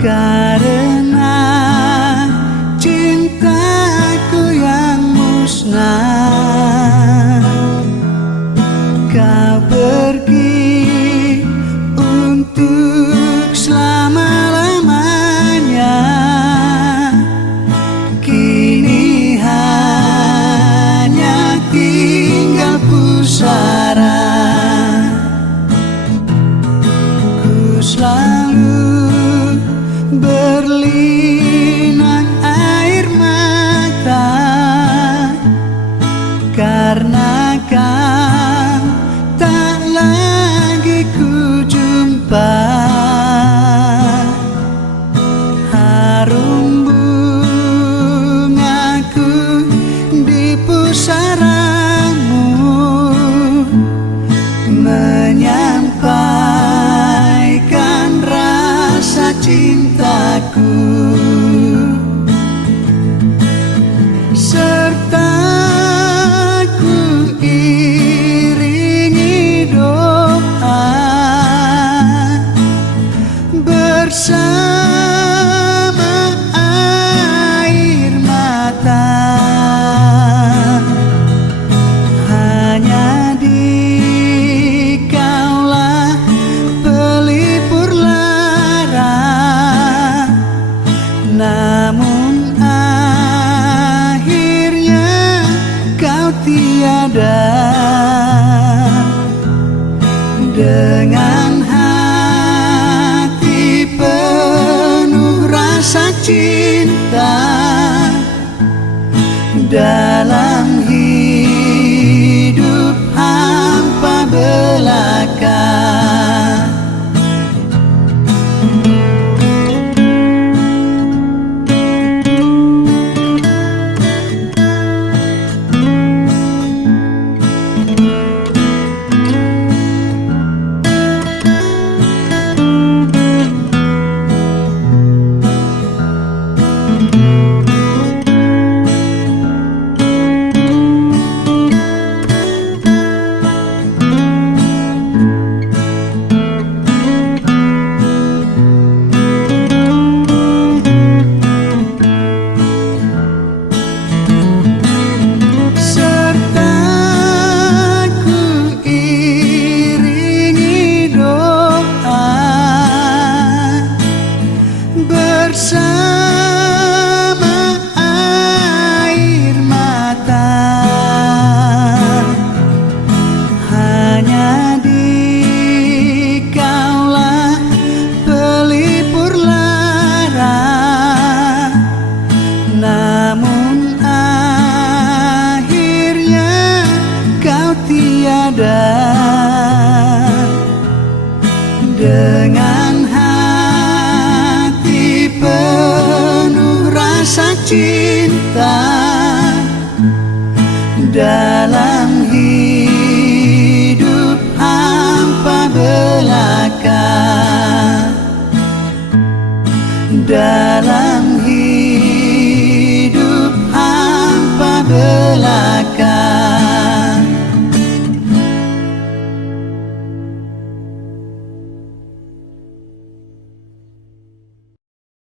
Karena cintaku yang musnah, kau pergi untuk selama-lamanya. Kini hanya tinggal pusara. Ku selalu berlinang air mata karena kau tak lagi ku jumpa. Harum bungaku di pusaramu menyampaikan rasa cintaku, serta ku iringi doa bersama air mata. Hanya dikaulah pelipur lara, namun akhirnya kau tiada. Dengan hati penuh rasa cinta, dalam hidup hampa belaka. Bersama air mata, hanya dikaulah pelipur lara, namun akhirnya kau tiada. Dengan penuh rasa cinta, dalam hidup hampa belaka. Dalam